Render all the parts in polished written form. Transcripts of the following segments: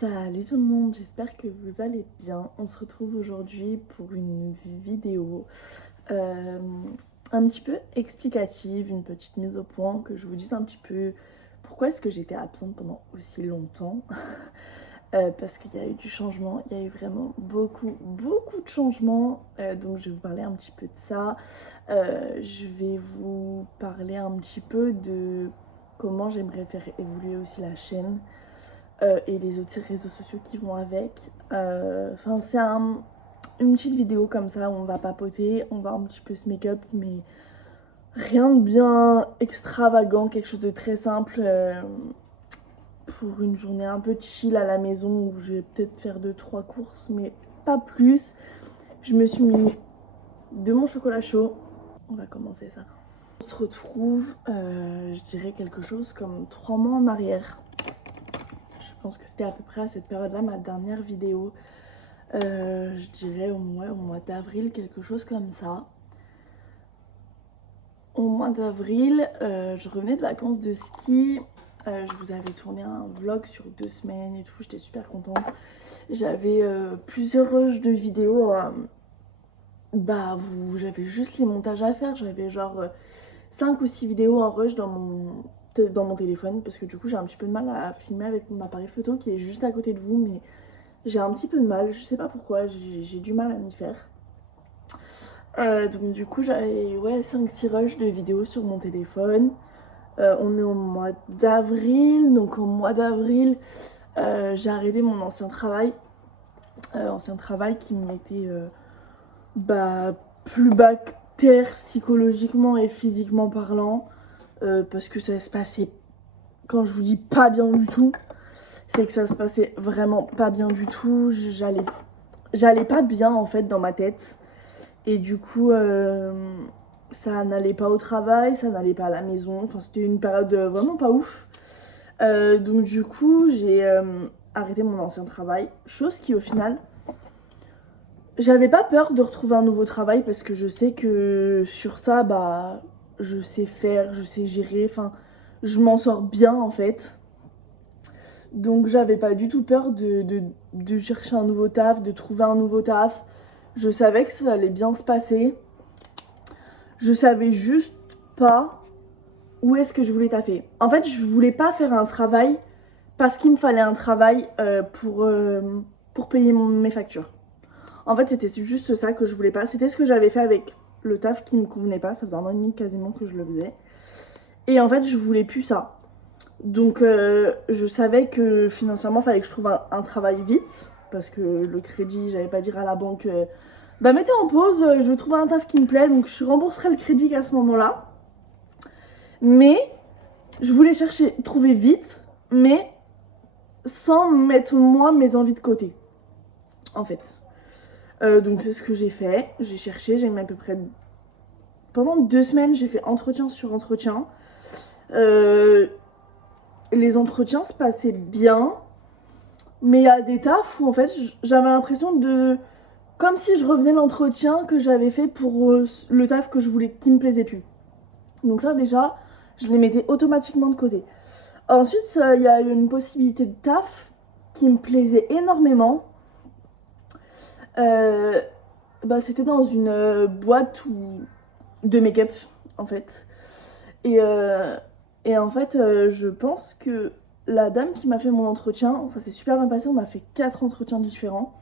Salut tout le monde, j'espère que vous allez bien. On se retrouve aujourd'hui pour une vidéo euh, un petit peu explicative, une petite mise au point, que je vous dise un petit peu pourquoi est-ce que j'étais absente pendant aussi longtemps. Parce qu'il y a eu du changement, il y a eu vraiment beaucoup de changements, donc je vais vous parler un petit peu de ça. Je vais vous parler un petit peu de comment j'aimerais faire évoluer aussi la chaîne. Et les autres réseaux sociaux qui vont avec. Enfin, c'est une petite vidéo comme ça où on va papoter, on va un petit peu se make-up, mais rien de bien extravagant, quelque chose de très simple pour une journée un peu chill à la maison où je vais peut-être faire 2-3 courses, mais pas plus. Je me suis mis de mon chocolat chaud. On va commencer ça. On se retrouve, je dirais quelque chose comme 3 mois en arrière. Je pense que c'était à peu près à cette période-là ma dernière vidéo. Je dirais au mois d'avril, quelque chose comme ça. Au mois d'avril, je revenais de vacances de ski. Je vous avais tourné un vlog sur 2 semaines et tout, j'étais super contente. J'avais plusieurs rushs de vidéos. J'avais juste les montages à faire. J'avais genre 5 ou 6 vidéos en rush dans mon téléphone. Parce que du coup, j'ai un petit peu de mal à filmer avec mon appareil photo qui est juste à côté de vous. Mais j'ai un petit peu de mal, je sais pas pourquoi, j'ai du mal à m'y faire. Donc du coup j'avais 5-6 rushs de vidéos sur mon téléphone. On est au mois d'avril, donc au mois d'avril j'ai arrêté mon ancien travail. Ancien travail qui me mettait plus bas que terre psychologiquement et physiquement parlant. Parce que ça se passait, quand je vous dis pas bien du tout, c'est que ça se passait vraiment pas bien du tout. J'allais pas bien en fait dans ma tête. Et du coup, ça n'allait pas au travail, ça n'allait pas à la maison. Enfin, c'était une période vraiment pas ouf. Donc du coup, j'ai arrêté mon ancien travail. Chose qui au final, j'avais pas peur de retrouver un nouveau travail parce que je sais que sur ça, je sais faire, je sais gérer. Enfin, je m'en sors bien en fait. Donc j'avais pas du tout peur de chercher un nouveau taf, de trouver un nouveau taf. Je savais que ça allait bien se passer. Je savais juste pas où est-ce que je voulais taffer. En fait, je voulais pas faire un travail parce qu'il me fallait un travail pour payer mes factures. En fait, c'était juste ça que je voulais pas. C'était ce que j'avais fait avec le taf qui me convenait pas. Ça faisait 1 an et demi quasiment que je le faisais. Et en fait, je voulais plus ça. Donc, je savais que financièrement, il fallait que je trouve un travail vite. Parce que le crédit, j'allais pas dire à la banque... mettez en pause, je vais trouver un taf qui me plaît, donc je rembourserai le crédit qu'à ce moment-là. Mais je voulais trouver vite, mais sans mettre moi mes envies de côté, en fait. Donc c'est ce que j'ai fait. J'ai cherché, j'ai mis à peu près... Pendant 2 semaines, j'ai fait entretien sur entretien. Les entretiens se passaient bien, mais il y a des tafs où en fait j'avais l'impression de... Comme si je refaisais l'entretien que j'avais fait pour le taf que je voulais, qui me plaisait plus. Donc ça déjà, je les mettais automatiquement de côté. Ensuite, il y a eu une possibilité de taf qui me plaisait énormément. C'était dans une boîte de make-up, en fait. Et en fait, je pense que la dame qui m'a fait mon entretien, ça s'est super bien passé. On a fait 4 entretiens différents.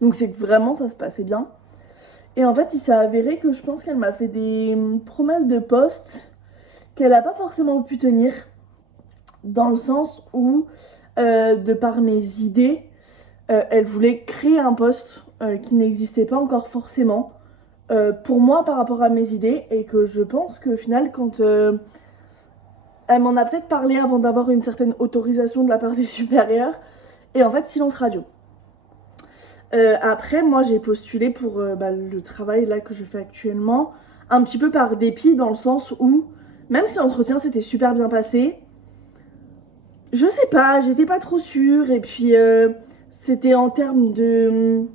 Donc c'est que vraiment, ça se passait bien. Et en fait, il s'est avéré que je pense qu'elle m'a fait des promesses de poste qu'elle n'a pas forcément pu tenir. Dans le sens où, de par mes idées, elle voulait créer un poste qui n'existait pas encore forcément pour moi par rapport à mes idées, et que je pense qu'au final, quand elle m'en a peut-être parlé avant d'avoir une certaine autorisation de la part des supérieurs, et en fait, silence radio. Après, moi, j'ai postulé pour le travail là que je fais actuellement, un petit peu par dépit, dans le sens où, même si l'entretien s'était super bien passé, je sais pas, j'étais pas trop sûre. Et puis c'était en termes de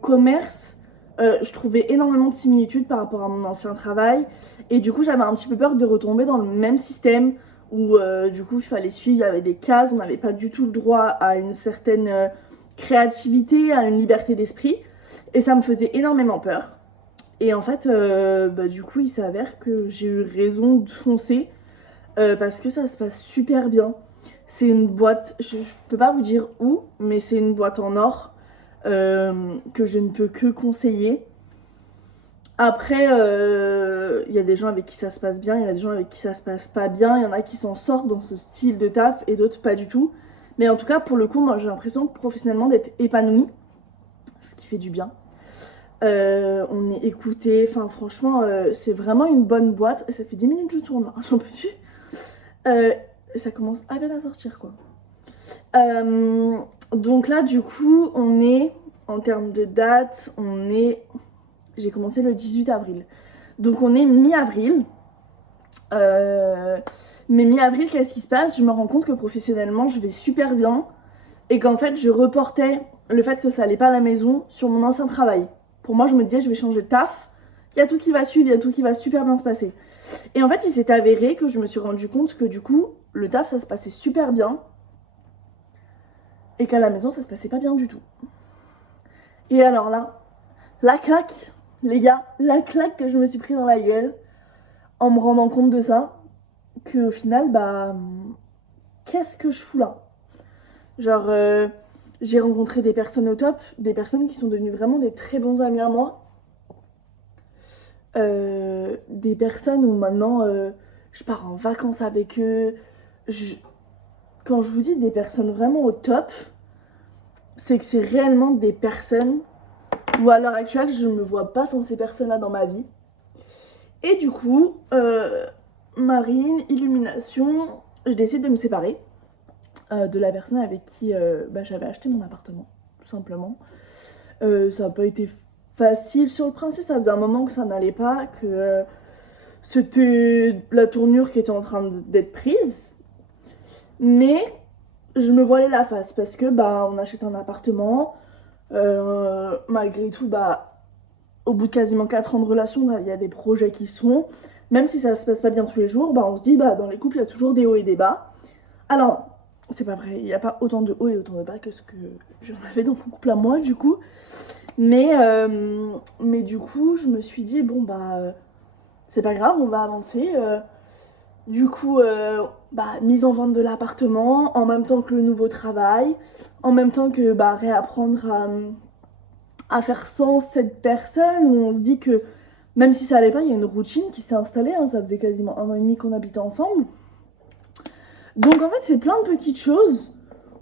commerce, je trouvais énormément de similitudes par rapport à mon ancien travail. Et du coup, j'avais un petit peu peur de retomber dans le même système où du coup il fallait suivre, il y avait des cases, on n'avait pas du tout le droit à une certaine créativité, à une liberté d'esprit, et ça me faisait énormément peur. Et en fait, du coup il s'avère que j'ai eu raison de foncer, parce que ça se passe super bien. C'est une boîte, je peux pas vous dire où, mais c'est une boîte en or que je ne peux que conseiller. Après, il y a des gens avec qui ça se passe bien, il y a des gens avec qui ça se passe pas bien, il y en a qui s'en sortent dans ce style de taf et d'autres pas du tout. Mais en tout cas, pour le coup, moi j'ai l'impression professionnellement d'être épanouie, ce qui fait du bien. On est écouté, enfin franchement, c'est vraiment une bonne boîte. Ça fait 10 minutes que je tourne, hein, j'en peux plus. Ça commence à peine à sortir quoi. Donc là, du coup, on est, en termes de date, j'ai commencé le 18 avril. Donc on est mi-avril. Mais mi-avril, qu'est-ce qui se passe? Je me rends compte que professionnellement, je vais super bien. Et qu'en fait, je reportais le fait que ça allait pas à la maison sur mon ancien travail. Pour moi, je me disais, je vais changer de taf. Il y a tout qui va suivre, il y a tout qui va super bien se passer. Et en fait, il s'est avéré que je me suis rendu compte que du coup, le taf, ça se passait super bien. Et qu'à la maison, ça se passait pas bien du tout. Et alors là, la claque, les gars, la claque que je me suis pris dans la gueule en me rendant compte de ça, qu'au final, qu'est-ce que je fous là? Genre, j'ai rencontré des personnes au top, des personnes qui sont devenues vraiment des très bons amis à moi. Des personnes où maintenant, je pars en vacances avec eux. Quand je vous dis des personnes vraiment au top, c'est que c'est réellement des personnes où à l'heure actuelle, je me vois pas sans ces personnes-là dans ma vie. Et du coup, marine, illumination, je décide de me séparer de la personne avec qui j'avais acheté mon appartement, tout simplement. Ça n'a pas été facile sur le principe, ça faisait un moment que ça n'allait pas, que c'était la tournure qui était en train d'être prise. Mais je me voilais la face parce que on achète un appartement, malgré tout, au bout de quasiment 4 ans de relation, il y a des projets qui sont, même si ça se passe pas bien tous les jours, on se dit dans les couples il y a toujours des hauts et des bas. Alors, c'est pas vrai, il n'y a pas autant de hauts et autant de bas que ce que j'en avais dans mon couple à moi du coup. Mais du coup, je me suis dit, c'est pas grave, on va avancer. Du coup, mise en vente de l'appartement, en même temps que le nouveau travail, en même temps que réapprendre à faire sans cette personne, où on se dit que même si ça allait pas, il y a une routine qui s'est installée, hein, ça faisait quasiment 1 an et demi qu'on habitait ensemble. Donc en fait, c'est plein de petites choses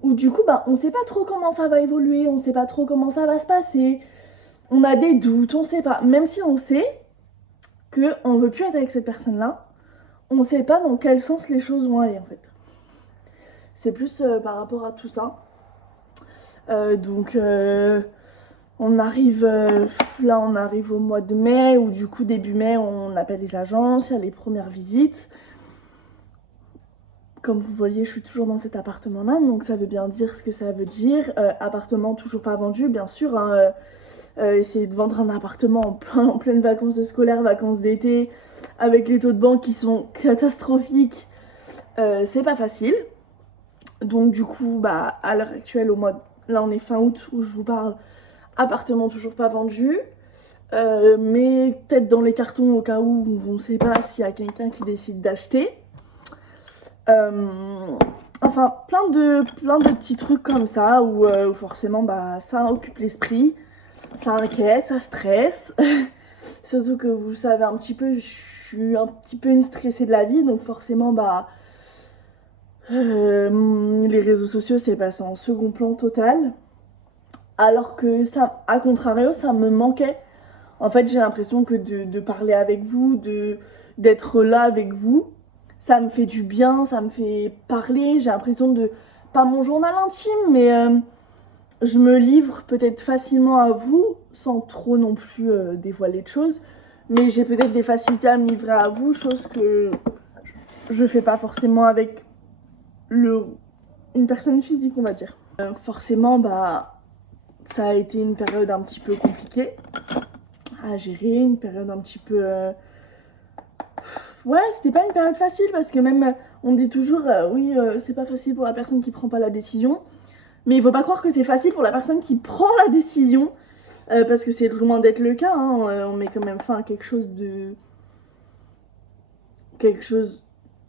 où du coup, on sait pas trop comment ça va évoluer, on sait pas trop comment ça va se passer, on a des doutes, on sait pas. Même si on sait qu'on veut plus être avec cette personne-là, on sait pas dans quel sens les choses vont aller en fait. C'est plus par rapport à tout ça. Donc on arrive on arrive au mois de mai, où du coup début mai on appelle les agences, il y a les premières visites. Comme vous voyez, je suis toujours dans cet appartement-là, donc ça veut bien dire ce que ça veut dire. Appartement toujours pas vendu, bien sûr. Hein, essayer de vendre un appartement en pleine vacances scolaires, vacances d'été, avec les taux de banque qui sont catastrophiques, c'est pas facile. Donc du coup, à l'heure actuelle, là on est fin août où je vous parle, appartement toujours pas vendu. Mais peut-être dans les cartons au cas où on ne sait pas s'il y a quelqu'un qui décide d'acheter. Enfin, plein de petits trucs comme ça où forcément ça occupe l'esprit, ça inquiète, ça stresse. Surtout que vous savez un petit peu, je suis un petit peu une stressée de la vie, donc forcément les réseaux sociaux c'est passé en second plan total. Alors que ça, à contrario, ça me manquait. En fait, j'ai l'impression que de parler avec vous, d'être là avec vous, ça me fait du bien, ça me fait parler. J'ai l'impression de, pas mon journal intime, mais je me livre peut-être facilement à vous, sans trop non plus dévoiler de choses. Mais j'ai peut-être des facilités à me livrer à vous, chose que je fais pas forcément avec une personne physique, on va dire. Forcément, ça a été une période un petit peu compliquée à gérer, une période un petit peu ouais, c'était pas une période facile parce que même on dit toujours oui, c'est pas facile pour la personne qui prend pas la décision. Mais il faut pas croire que c'est facile pour la personne qui prend la décision. Parce que c'est loin d'être le cas, hein. On met quand même fin à quelque chose de. Quelque chose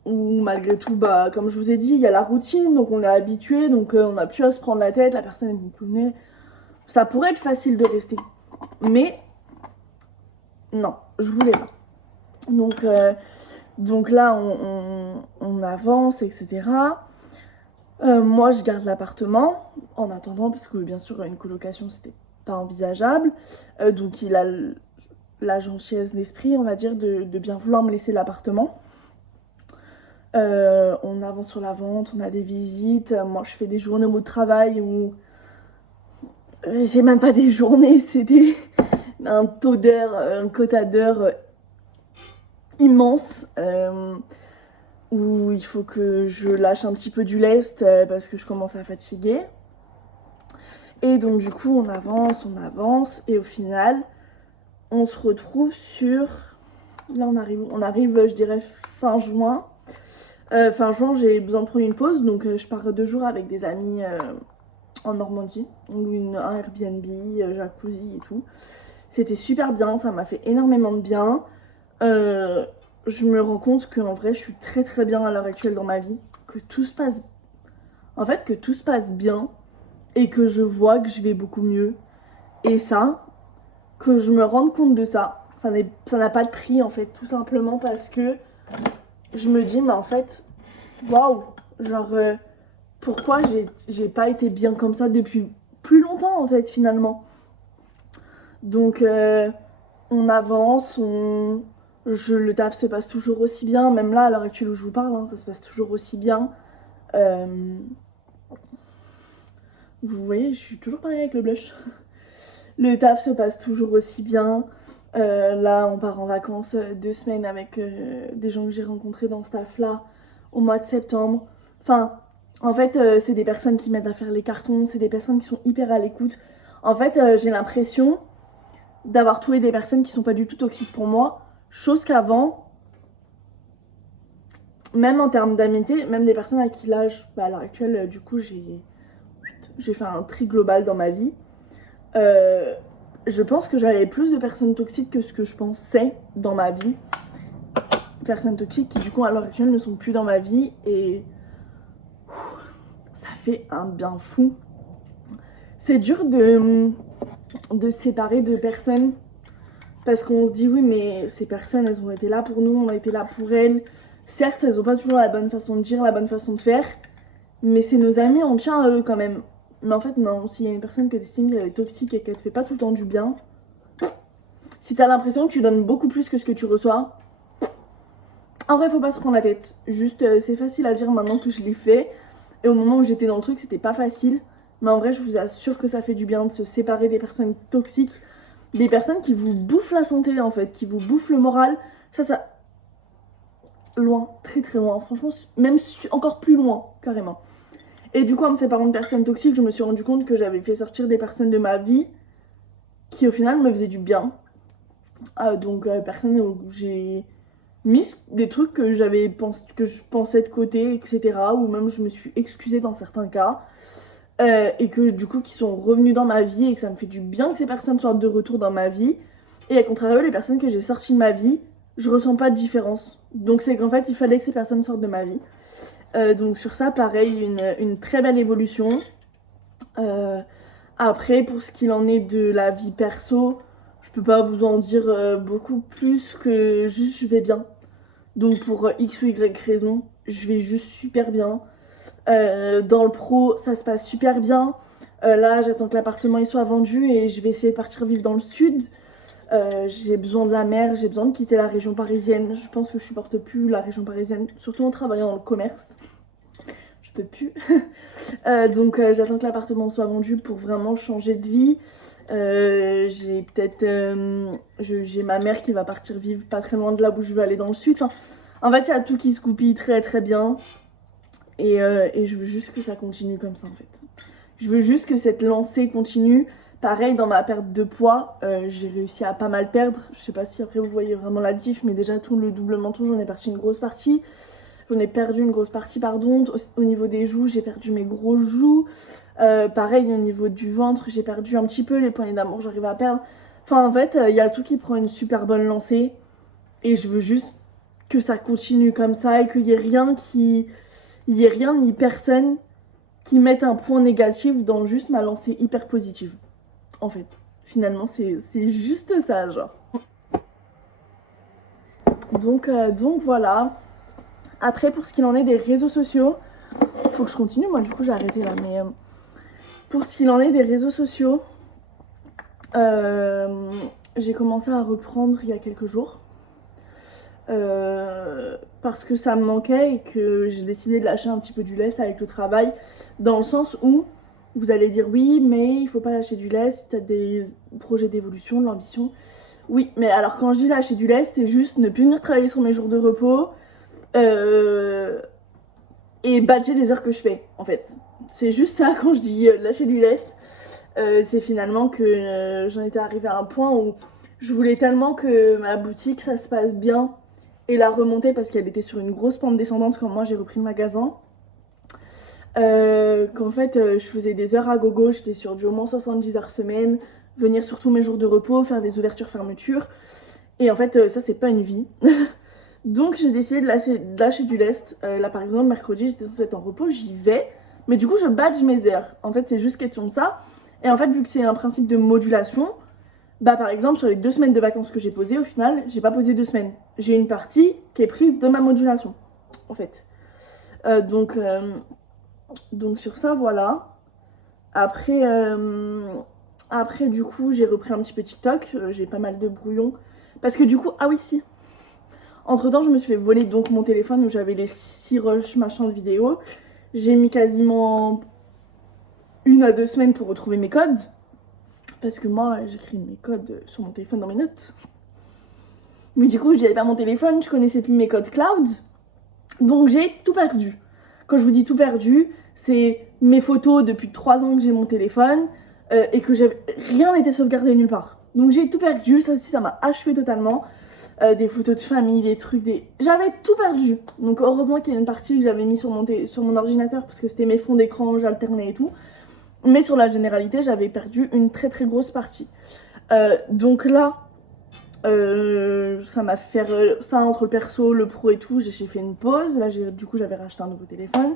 où malgré tout, bah, comme je vous ai dit, il y a la routine, donc on est habitué, donc on n'a plus à se prendre la tête, la personne est vous connaît. Ça pourrait être facile de rester. Mais non, je voulais pas. Donc là, on avance, etc. Moi, je garde l'appartement en attendant, parce que bien sûr, une colocation, c'était pas envisageable. Donc il a la gentillesse d'esprit, on va dire, de bien vouloir me laisser l'appartement. On avance sur la vente, on a des visites. Moi, je fais des journées au travail où c'est même pas des journées, c'est un taux d'heure, un quota d'heures immense. Où il faut que je lâche un petit peu du lest parce que je commence à fatiguer. Et donc du coup on avance et au final on se retrouve sur... Là on arrive je dirais fin juin. Fin juin j'ai besoin de prendre une pause donc je pars 2 jours avec des amis en Normandie. Donc un Airbnb, jacuzzi et tout. C'était super bien, ça m'a fait énormément de bien. Je me rends compte qu'en vrai je suis très très bien à l'heure actuelle dans ma vie. Que tout se passe... En fait que tout se passe bien. Et que je vois que je vais beaucoup mieux. Et ça, que je me rende compte de ça n'a pas de prix en fait, tout simplement parce que je me dis, mais en fait, waouh, genre, pourquoi j'ai pas été bien comme ça depuis plus longtemps en fait, finalement. Donc, on avance, le taf se passe toujours aussi bien, même là, à l'heure actuelle où je vous parle, hein, ça se passe toujours aussi bien. Vous voyez, je suis toujours pareil avec le blush. Le taf se passe toujours aussi bien. Là, on part en vacances 2 semaines avec des gens que j'ai rencontrés dans ce taf-là au mois de septembre. Enfin, en fait, c'est des personnes qui m'aident à faire les cartons, c'est des personnes qui sont hyper à l'écoute. En fait, j'ai l'impression d'avoir trouvé des personnes qui sont pas du tout toxiques pour moi, chose qu'avant, même en termes d'amitié, même des personnes à qui là, à l'heure actuelle, du coup, j'ai fait un tri global dans ma vie. Je pense que j'avais plus de personnes toxiques que ce que je pensais dans ma vie. Personnes toxiques qui du coup à l'heure actuelle ne sont plus dans ma vie et ça fait un bien fou. C'est dur de se séparer de personnes parce qu'on se dit oui mais ces personnes elles ont été là pour nous, on a été là pour elles. Certes elles ont pas toujours la bonne façon de dire, la bonne façon de faire, mais c'est nos amis, on tient à eux quand même. Mais en fait non, s'il y a une personne que tu estimes qu'elle est toxique et qu'elle te fait pas tout le temps du bien, si t'as l'impression que tu donnes beaucoup plus que ce que tu reçois, en vrai faut pas se prendre la tête. Juste c'est facile à dire maintenant que je l'ai fait. Et au moment où j'étais dans le truc c'était pas facile. Mais en vrai je vous assure que ça fait du bien de se séparer des personnes toxiques. Des personnes qui vous bouffent la santé en fait, qui vous bouffent le moral. Ça... Loin, très très loin. Franchement même encore plus loin carrément. Et du coup en me séparant de personnes toxiques je me suis rendu compte que j'avais fait sortir des personnes de ma vie qui au final me faisaient du bien. Donc personne où j'ai mis des trucs que que je pensais de côté, etc. Ou même je me suis excusée dans certains cas. Et que du coup qui sont revenus dans ma vie et que ça me fait du bien que ces personnes soient de retour dans ma vie. Et à contrario, les personnes que j'ai sorties de ma vie, je ressens pas de différence. Donc c'est qu'en fait il fallait que ces personnes sortent de ma vie. Donc sur ça pareil, une très belle évolution. Après pour ce qu'il en est de la vie perso, je peux pas vous en dire beaucoup plus que juste je vais bien. Donc pour X ou Y raison, je vais juste super bien. Dans le pro, ça se passe super bien. Là, j'attends que l'appartement il soit vendu et je vais essayer de partir vivre dans le sud. J'ai besoin de la mer, j'ai besoin de quitter la région parisienne. Je pense que je supporte plus la région parisienne, surtout en travaillant dans le commerce. Je peux plus. Donc j'attends que l'appartement soit vendu pour vraiment changer de vie. J'ai peut-être j'ai ma mère qui va partir vivre pas très loin de là où je veux aller dans le sud. Enfin, en fait il y a tout qui se goupille très très bien et je veux juste que ça continue comme ça en fait. Je veux juste que cette lancée continue Pareil, dans ma perte de poids, j'ai réussi à pas mal perdre. Je sais pas si après vous voyez vraiment la diff, mais déjà tout le double menton, j'en ai perdu une grosse partie. Pardon. Au niveau des joues, j'ai perdu mes gros joues. Pareil, au niveau du ventre, j'ai perdu un petit peu. Les poignées d'amour, j'arrive à perdre. Enfin, en fait, il y a tout qui prend une super bonne lancée. Et je veux juste que ça continue comme ça et qu'il n'y ait rien ni personne qui mette un point négatif dans juste ma lancée hyper positive. En fait, finalement, c'est juste ça, genre. Donc voilà. Après, pour ce qu'il en est des réseaux sociaux, faut que je continue, moi du coup j'ai arrêté là, mais pour ce qu'il en est des réseaux sociaux, j'ai commencé à reprendre il y a quelques jours. Parce que ça me manquait et que j'ai décidé de lâcher un petit peu du lest avec le travail, dans le sens où vous allez dire oui, mais il faut pas lâcher du lest, tu as des projets d'évolution, de l'ambition. Oui, mais alors quand je dis lâcher du lest, c'est juste ne plus venir travailler sur mes jours de repos et badger les heures que je fais, en fait. C'est juste ça quand je dis lâcher du lest. C'est finalement que j'en étais arrivée à un point où je voulais tellement que ma boutique, ça se passe bien et la remonter parce qu'elle était sur une grosse pente descendante quand moi j'ai repris le magasin. Qu'en fait, je faisais des heures à gogo, j'étais sur du au moins 70 heures semaine, venir sur tous mes jours de repos, faire des ouvertures-fermetures. Et en fait, ça, c'est pas une vie. Donc, j'ai décidé de lâcher du lest. Là, par exemple, mercredi, j'étais censée être en repos, j'y vais. Mais du coup, je badge mes heures. En fait, c'est juste question de ça. Et en fait, vu que c'est un principe de modulation, bah par exemple, sur les 2 semaines de vacances que j'ai posées, au final, j'ai pas posé 2 semaines. J'ai une partie qui est prise de ma modulation, en fait. Donc sur ça, voilà. Après, du coup, j'ai repris un petit peu TikTok. J'ai pas mal de brouillons. Parce que du coup, ah oui, si. Entre temps, je me suis fait voler donc mon téléphone où j'avais les 6 rushs machin de vidéos. J'ai mis quasiment 1 à 2 semaines pour retrouver mes codes. Parce que moi, j'écris mes codes sur mon téléphone dans mes notes. Mais du coup, j'avais pas mon téléphone, je connaissais plus mes codes cloud. Donc j'ai tout perdu. Quand je vous dis tout perdu, c'est mes photos depuis 3 ans que j'ai mon téléphone et que rien n'était sauvegardé nulle part. Donc j'ai tout perdu, ça aussi ça m'a achevé totalement. Des photos de famille, des trucs, j'avais tout perdu. Donc heureusement qu'il y a une partie que j'avais mis sur mon ordinateur parce que c'était mes fonds d'écran, j'alternais et tout. Mais sur la généralité, j'avais perdu une très très grosse partie. Donc là, ça m'a fait faire ça entre le perso, le pro et tout. J'ai fait une pause. Là, du coup, j'avais racheté un nouveau téléphone.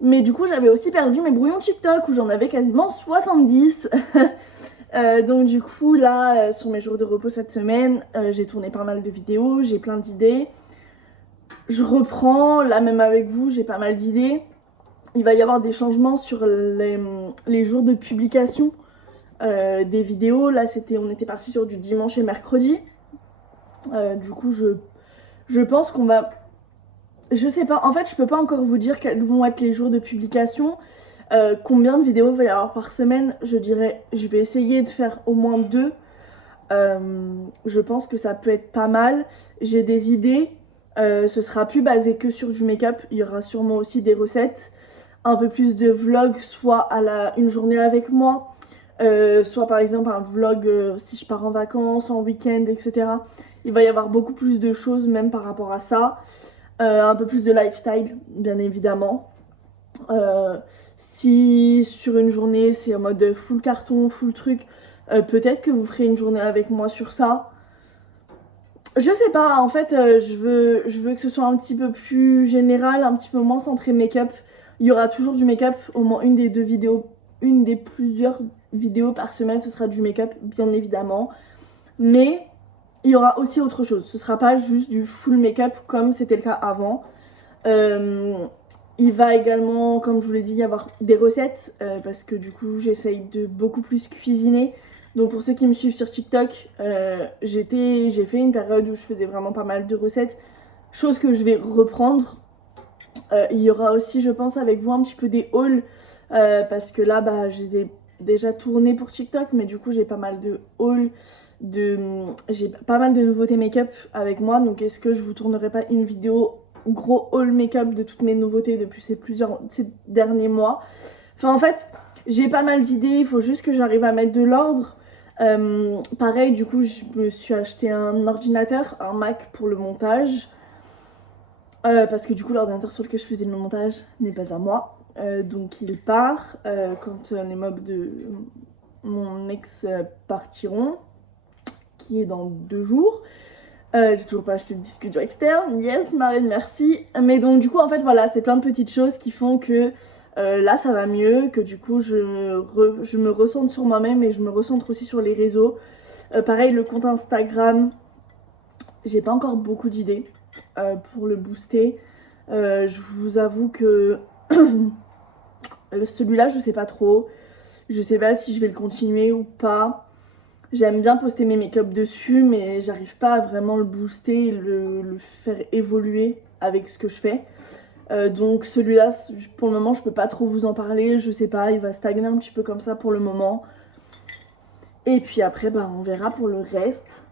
Mais du coup, j'avais aussi perdu mes brouillons TikTok où j'en avais quasiment 70. Donc du coup, là, sur mes jours de repos cette semaine, j'ai tourné pas mal de vidéos, j'ai plein d'idées. Je reprends, là même avec vous, j'ai pas mal d'idées. Il va y avoir des changements sur les jours de publication des vidéos. Là, on était parti sur du dimanche et mercredi. Du coup, je pense qu'on va... Je sais pas, en fait, je peux pas encore vous dire quels vont être les jours de publication. Combien de vidéos il va y avoir par semaine? Je dirais, je vais essayer de faire au moins 2. Je pense que ça peut être pas mal. J'ai des idées. Ce sera plus basé que sur du make-up. Il y aura sûrement aussi des recettes. Un peu plus de vlog, soit une journée avec moi, soit par exemple un vlog si je pars en vacances, en week-end, etc. Il va y avoir beaucoup plus de choses même par rapport à ça. Un peu plus de lifestyle, bien évidemment. Si sur une journée c'est en mode full carton, full truc, peut-être que vous ferez une journée avec moi sur ça. Je sais pas, en fait, je veux que ce soit un petit peu plus général, un petit peu moins centré make-up. Il y aura toujours du make-up, au moins une des plusieurs vidéos par semaine, ce sera du make-up, bien évidemment. Mais il y aura aussi autre chose. Ce sera pas juste du full make-up comme c'était le cas avant. Il va également, comme je vous l'ai dit, y avoir des recettes parce que du coup, j'essaye de beaucoup plus cuisiner. Donc pour ceux qui me suivent sur TikTok, j'ai fait une période où je faisais vraiment pas mal de recettes, chose que je vais reprendre. Il y aura aussi, je pense, avec vous un petit peu des hauls parce que là, bah, j'ai déjà tourné pour TikTok, mais du coup, j'ai pas mal de hauls, j'ai pas mal de nouveautés make-up avec moi. Donc, est-ce que je vous tournerai pas une vidéo gros haul make-up de toutes mes nouveautés depuis ces derniers mois? Enfin, en fait, J'ai pas mal d'idées, il faut juste que j'arrive à mettre de l'ordre. Pareil, du coup, je me suis acheté un ordinateur, un Mac pour le montage. Parce que du coup, l'ordinateur sur lequel je faisais le montage n'est pas à moi. Donc il part quand les mobs de mon ex partiront, qui est dans 2 jours. J'ai toujours pas acheté de disque dur externe. Yes, Marine, merci. Mais donc du coup, en fait, voilà, c'est plein de petites choses qui font que là, ça va mieux, que du coup, je me recentre sur moi-même et je me recentre aussi sur les réseaux. Pareil, le compte Instagram, j'ai pas encore beaucoup d'idées pour le booster. Je vous avoue que celui-là, je sais pas trop. Je sais pas si je vais le continuer ou pas. J'aime bien poster mes make-up dessus, mais j'arrive pas à vraiment le booster et le faire évoluer avec ce que je fais. Donc celui-là, pour le moment, je peux pas trop vous en parler. Je sais pas, il va stagner un petit peu comme ça pour le moment. Et puis après, bah, on verra pour le reste.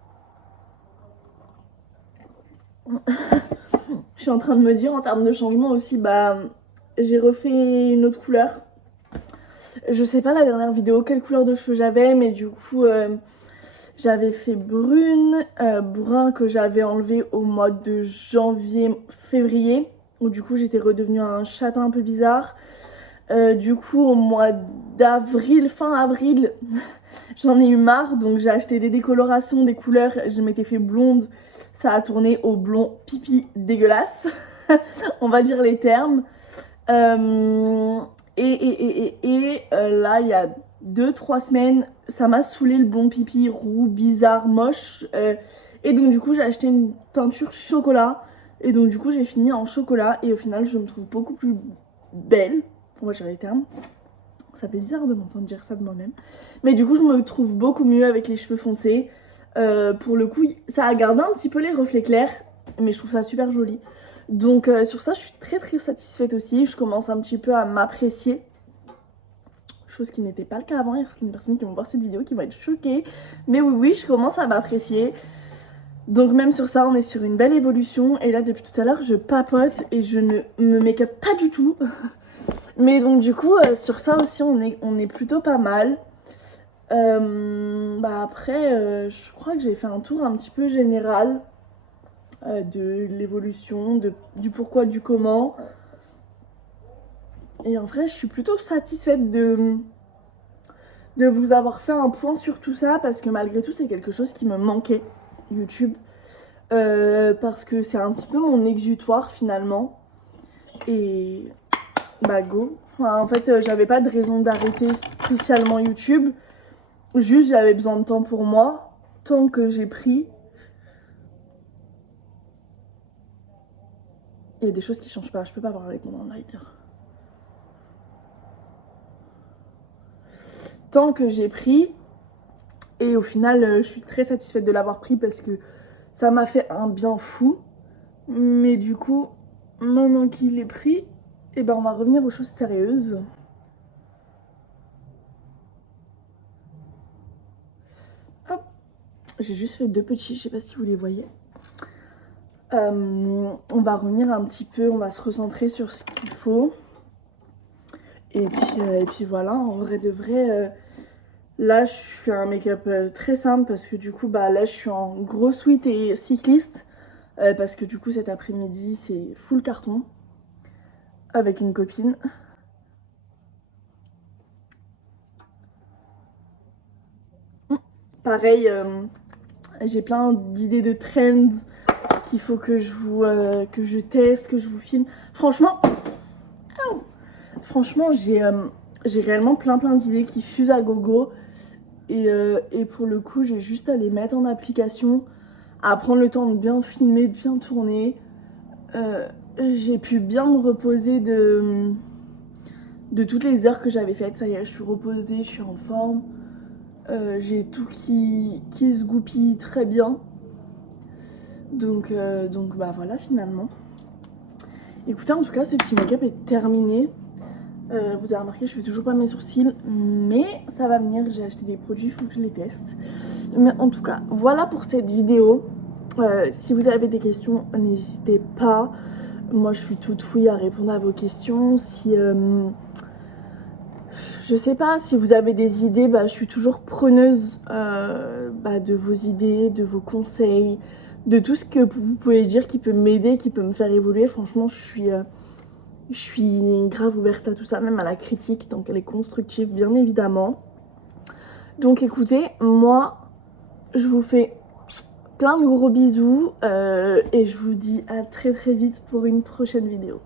Je suis en train de me dire en termes de changement aussi, bah j'ai refait une autre couleur. Je sais pas la dernière vidéo quelle couleur de cheveux j'avais, mais du coup j'avais fait brune, brun que j'avais enlevé au mois de janvier-février, où du coup j'étais redevenue un châtain un peu bizarre. Du coup au mois d'avril, fin avril, j'en ai eu marre, donc j'ai acheté des décolorations, des couleurs. Je m'étais fait blonde, ça a tourné au blond pipi dégueulasse. On va dire les termes. Là, il y a 2-3 semaines, ça m'a saoulé le blond pipi roux, bizarre, moche. Et donc, du coup, j'ai acheté une teinture chocolat. Et donc, du coup, j'ai fini en chocolat. Et au final, je me trouve beaucoup plus belle. On va dire les termes. Ça fait bizarre de m'entendre dire ça de moi-même. Mais du coup, je me trouve beaucoup mieux avec les cheveux foncés. Pour le coup, ça a gardé un petit peu les reflets clairs. Mais je trouve ça super joli. Donc sur ça, je suis très très satisfaite aussi. Je commence un petit peu à m'apprécier. Chose qui n'était pas le cas avant. Il y a certaines personnes qui vont voir cette vidéo qui vont être choquées. Mais oui, je commence à m'apprécier. Donc même sur ça, on est sur une belle évolution. Et là, depuis tout à l'heure, je papote et je ne me make-up pas du tout. Mais donc du coup, sur ça aussi, on est plutôt pas mal. Après, je crois que j'ai fait un tour un petit peu général de l'évolution, du pourquoi, du comment. Et en vrai, je suis plutôt satisfaite de vous avoir fait un point sur tout ça, parce que malgré tout, c'est quelque chose qui me manquait, YouTube. Parce que c'est un petit peu mon exutoire finalement. Et bah go. Enfin, en fait, j'avais pas de raison d'arrêter spécialement YouTube. Juste, j'avais besoin de temps pour moi. Tant que j'ai pris. Il y a des choses qui changent pas. Je peux pas parler avec mon lighter. Tant que j'ai pris. Et au final, je suis très satisfaite de l'avoir pris parce que ça m'a fait un bien fou. Mais du coup, maintenant qu'il est pris, et ben on va revenir aux choses sérieuses. Hop. J'ai juste fait 2 petits, je sais pas si vous les voyez. On va revenir un petit peu, on va se recentrer sur ce qu'il faut. Et puis voilà, en vrai de vrai, là je fais un make-up très simple parce que du coup bah là je suis en gros sweat et cycliste. Parce que du coup cet après-midi c'est full carton avec une copine. Pareil, j'ai plein d'idées de trends qu'il faut que je teste, que je vous filme. Franchement, j'ai réellement plein d'idées qui fusent à gogo. Et pour le coup, j'ai juste à les mettre en application, à prendre le temps de bien filmer, de bien tourner. J'ai pu bien me reposer de toutes les heures que j'avais faites. Ça y est, je suis reposée, je suis en forme. J'ai tout qui se goupille très bien. Donc bah voilà finalement. Écoutez, en tout cas, ce petit make-up est terminé. Vous avez remarqué, je fais toujours pas mes sourcils, mais ça va venir. J'ai acheté des produits, il faut que je les teste. Mais en tout cas, voilà pour cette vidéo. Si vous avez des questions, n'hésitez pas. Moi, je suis toute ouïe à répondre à vos questions. Si je je sais pas, si vous avez des idées, je suis toujours preneuse de vos idées, de vos conseils, de tout ce que vous pouvez dire qui peut m'aider, qui peut me faire évoluer. Franchement, je suis grave ouverte à tout ça, même à la critique, donc elle est constructive, bien évidemment. Donc écoutez, moi, je vous fais plein de gros bisous et je vous dis à très très vite pour une prochaine vidéo.